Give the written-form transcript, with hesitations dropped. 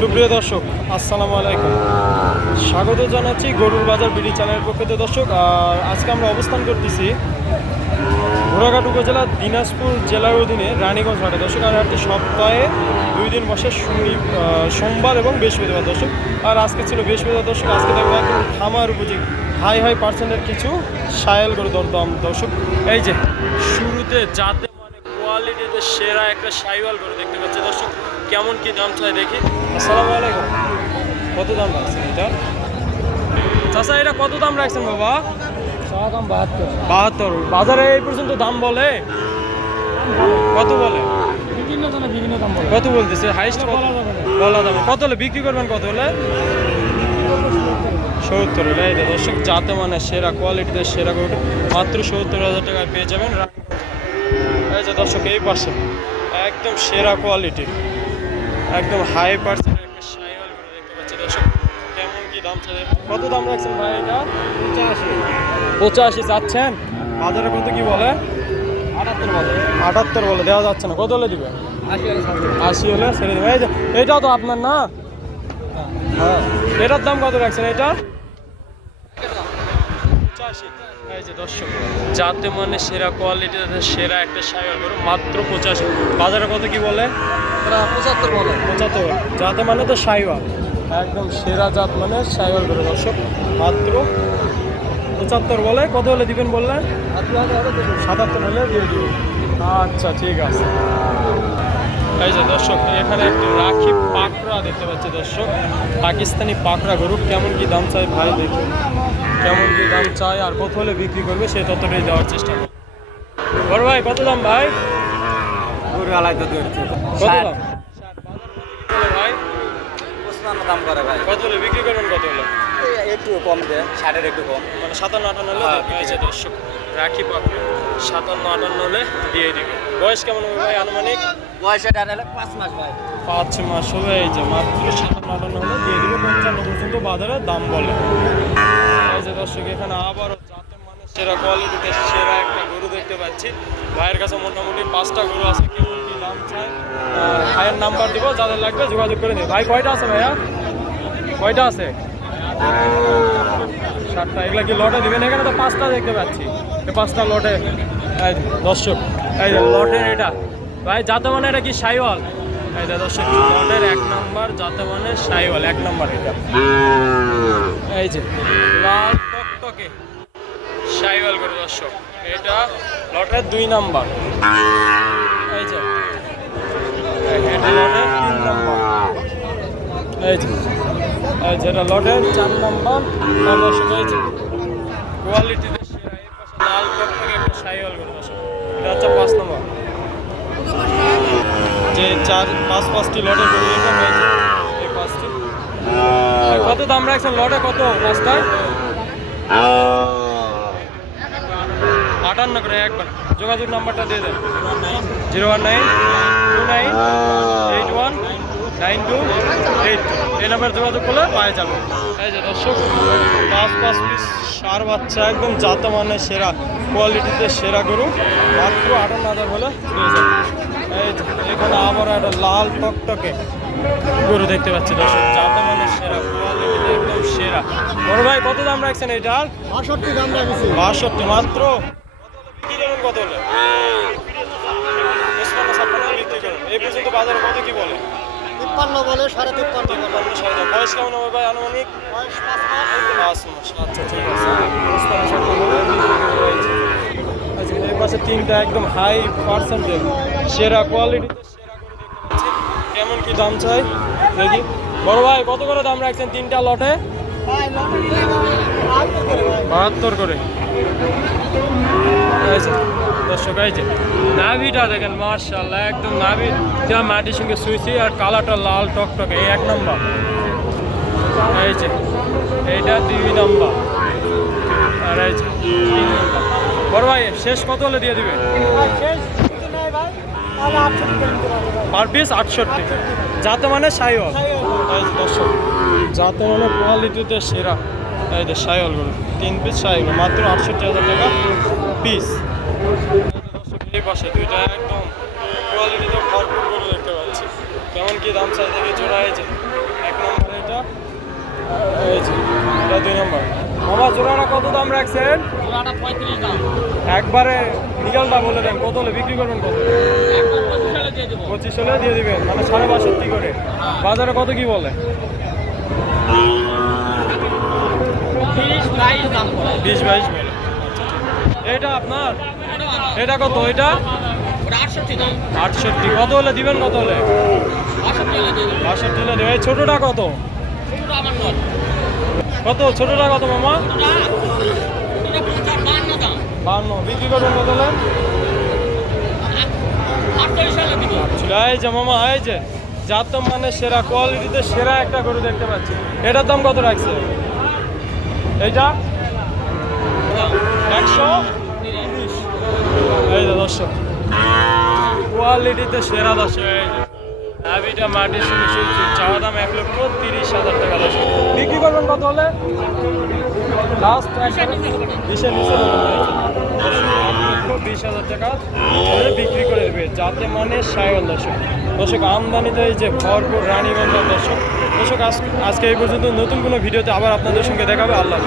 সুপ্রিয় দর্শক, আসসালামু আলাইকুম। স্বাগত জানাচ্ছি গরুর বাজার বিডি চ্যানেলের পক্ষ থেকে দর্শক। আর আজকে আমরা অবস্থান করতেছি ঘোড়াঘাট উপজেলা দিনাজপুর জেলার অধীনে রানীগঞ্জ হাটে দর্শক। আর হাটটি সপ্তাহে 2 দিন বসে সোমবার এবং বৃহস্পতিবার দর্শক। আর আজকে ছিল বৃহস্পতিবার দর্শক। আজকে দেখবো একদম খামার উপযোগী হাই পার্সেন্টের কিছু সায়াল গরু দরদাম দর্শক। এই যে শুরুতে যাতে মানে কোয়ালিটিতে সেরা একটা সাইওয়াল গরু দেখতে পাচ্ছি দর্শক। কেমন কি দাম চাই দেখি। আসসালামু আলাইকুম। কত দাম রাখছেন এটা? চাচা এটা কত দাম রাখছেন বাবা? দাম 72। বাজারে এই পর্যন্ত দাম বলে? কত বলে? বিভিন্ন জনে বিভিন্ন দাম বলে। কত বলতেছে? হাইস্ট বলা যাবে। কত হলে বিক্রি করবেন? কত হলে? 70 হলে। এই দর্শক যাতে মানে সেরা কোয়ালিটিতে সেরা গরু মাত্র 70,000 টাকায় পেয়ে যাবেন। এই যে দর্শক এই পাশে একদম সেরা কোয়ালিটি একদম হাই পার্সেন্টের একটা সাইওয়াল গরু দেখতে পাচ্ছি দর্শক। কেমন কি দাম চাই? কত দাম রাখছেন ভাই এটা? 85 যাচ্ছেন। বাজারে কত কি বলে? 78 বলে। 78 বলে। দেওয়া যাচ্ছে না। কত হলে দিবে? 80 হলে ছেড়ে দেবে। এই যে এইটাও তো আপনার না? হ্যাঁ। এটার দাম কত রাখছেন এটা? 85। এই যে দর্শক যাতে মানে সেরা কোয়ালিটির সেরা একটা সাইওয়াল গরু মাত্র 85। বাজারে কত কি বলে? 75 বলে। 75 যাতে মানে তো সাইওয়াল একদম সেরা জাত মানে সাইওয়াল গরু দর্শক মাত্র 75 বলে। কত হলে দিবেন বললেন? 77 হলে দিয়ে দিবেন। আচ্ছা ঠিক আছে। এই যে দর্শক এখানে একটি রাখি পাকড়া দেখতে পাচ্ছি দর্শক। পাকিস্তানি পাকড়া গরু কেমন কি দাম চাই ভাই দেখি। কেমন কি দাম চাই আর কত হলে বিক্রি করবে সেই ততটাই দেওয়ার চেষ্টা করবে। বড় ভাই কত দাম ভাই? গরু আলাই তো ধরছে। কত দাম? ভাই দাম করে ভাই। কত হলে বিক্রি করবেন? কত হলে? একটু কম দেয়, 60 এর একটু কম। মানে 57-58 হলে পেয়েছে দর্শক। রাখি পাকড়া 57-58 হলে দিয়ে দিবে। বয়স কেমন হবে ভাই আনুমানিক? বয়স এটা হলে 5 মাস ভাই। 5 মাস হবে। এই যে মাত্র 57-58 হলে দিয়ে দিবে। 55 পর্যন্ত বাজারে দাম বলে। এই যে দর্শক এখানে আবারও যাতে মানে সেরা কোয়ালিটিতে সেরা একটা গরু দেখতে পাচ্ছি। ভাইয়ের কাছে মোটামুটি 5টা গরু আছে। কেমন কি দাম চাই ভাইয়ের নাম্বার দিব, যাদের লাগবে যোগাযোগ করে নিন। ভাই কয়টা আছে ভাইয়া? কয়টা আছে? 7টা। এগুলা কি লটে দিবেন? এখানে তো 5টা দেখতে পাচ্ছি। এই 5টা লটে। এই দর্শক এই যে লটের এটা ভাই যাতে মানে এটা কি সাইওয়াল? এই যে দর্শক লটের 1 নাম্বার যাতে মানে সাইওয়াল 1 নাম্বার এটা। এই যে লাল টকটকে সাইওয়াল করে দর্শক এটা লটের 2 নাম্বার। এই যে এটা লটের 3 নাম্বার। এই যে যেটা লটের 4 নাম্বার। দর্শক এই যে কোয়ালিটিতে সেরা এই পাশে লাল টকটকে একটা সাইওয়াল করে দর্শক এটা হচ্ছে 5 নাম্বার। যে 5টি লটে গরু এখানে হয়েছে এই 5টি। কত দাম রাখছেন লটে? কত 5টায়? 58 করে একবার। যোগাযোগ নাম্বারটা দিয়ে দেন। 01929819282। এই নাম্বার যোগাযোগ করলে পাওয়া যাবে। এই যে দর্শক 5 পিস সার বাচ্চা একদম জাতে মানে সেরা কোয়ালিটিতে সেরা গরু মাত্র 58,000 হলে নিয়ে যাবে। এই যে এখানে আবার একটা লাল টকটকে গরু দেখতে পাচ্ছি দর্শক যাতে মানে সেরা কোয়ালিটিতে একদম সেরা। বড় ভাই কত দাম রাখছেন এইটার? 62 দাম রাখছি। 62 মাত্র। বিক্রি করবেন কত হলে? 55-56 বিক্রি করবেন। এই পর্যন্ত বাজারে কত কি বলে? 53 বলে, 53.5 বলে। বয়স কেমন হবে ভাই আনুমানিক? বয়স 5 মাস। 5 মাস। আচ্ছা ঠিক আছে। 55 বলে বিক্রি করে রয়েছে। আচ্ছা এই পাশে 3টা একদম হাই পার্সেন্টেজ সেরা কোয়ালিটিতে সেরা করে দেখতে পাচ্ছি। কেমন কি দাম চাই দেখি। বড় ভাই কত করে দাম রাখছেন 3টা লটে? 72 করে। দর্শক এই যে নাভিটা দেখেন মার্শাল্লাহ একদম নাভি যা মাটির সঙ্গে সুইছি আর কালারটা লাল টকটকে এই 1 নাম্বার। এই যে এইটা 2 নাম্বার আর এই যে 3 নাম্বার। বড় ভাই শেষ কত হলে দিয়ে দিবে? পার পিস 68 যাতে মানে সাইওয়াল। এই যে দর্শক যাতে মানে কোয়ালিটিতে সেরা এই যে সাইওয়াল গরু 3 পিস সাইওয়াল মাত্র 68,000 টাকা পিস। দর্শক এই পাশে 2টা একদম কোয়ালিটিতে ভরপুর গরু দেখতে পাচ্ছি। কেমন কি দাম চাই দেখে জোড়া। এই যে এই যে এটা 2 নম্বর। মামা জোড়াটা কত দাম রাখছেন? জোড়াটা 35 দাম। একবারে নিগালটা বলে দেন কত হলে বিক্রি করবেন কত? একদম 25 হলে দিয়ে দেবো। 25 হলে দিয়ে দিবেন মানে 62.5 করে। বাজারে কত কি বলে? 20-22 দাম করে। 20-22 বলে। এটা আপনার? এটা কত এটা? ওটা 68 দাম। 68 কত হলে দিবেন কত হলে? 68 হলে দিয়ে দেবো। 62 হলে দেবে। এই ছোটটা কত? ছোটটা আমার নয়। কত ছোটটা কত মামা? এটা 55 দাম। 52 বিক্রি করবেন কত হলে? 48 হলে দিব। ছিল এই যে মামা এই যে জাত মানে সেরা কোয়ালিটিতে সেরা একটা গরু দেখতে পাচ্ছি। এটার দাম কত রাখছে? এইটা 130। এই যে দর্শক কোয়ালিটিতে সেরা দর্শক এই যে নাভিটা মাটির সঙ্গে শুনছি চাওয়া দাম 1,30,000 টাকা দর্শক বিক্রি করবেন কত হলে? লাস্ট 20-এর নিচে 1,20,000 টাকা হলে বিক্রি করে দেবে যাতে মানে সাইওয়াল দর্শক। দর্শক আমদানিতে এই যে ভরপুর রানীগঞ্জ দর্শক। দর্শক আজকে এই পর্যন্ত নতুন কোনো ভিডিওতে আবার আপনাদের সঙ্গে দেখাবে। আল্লাহ হাফেজ।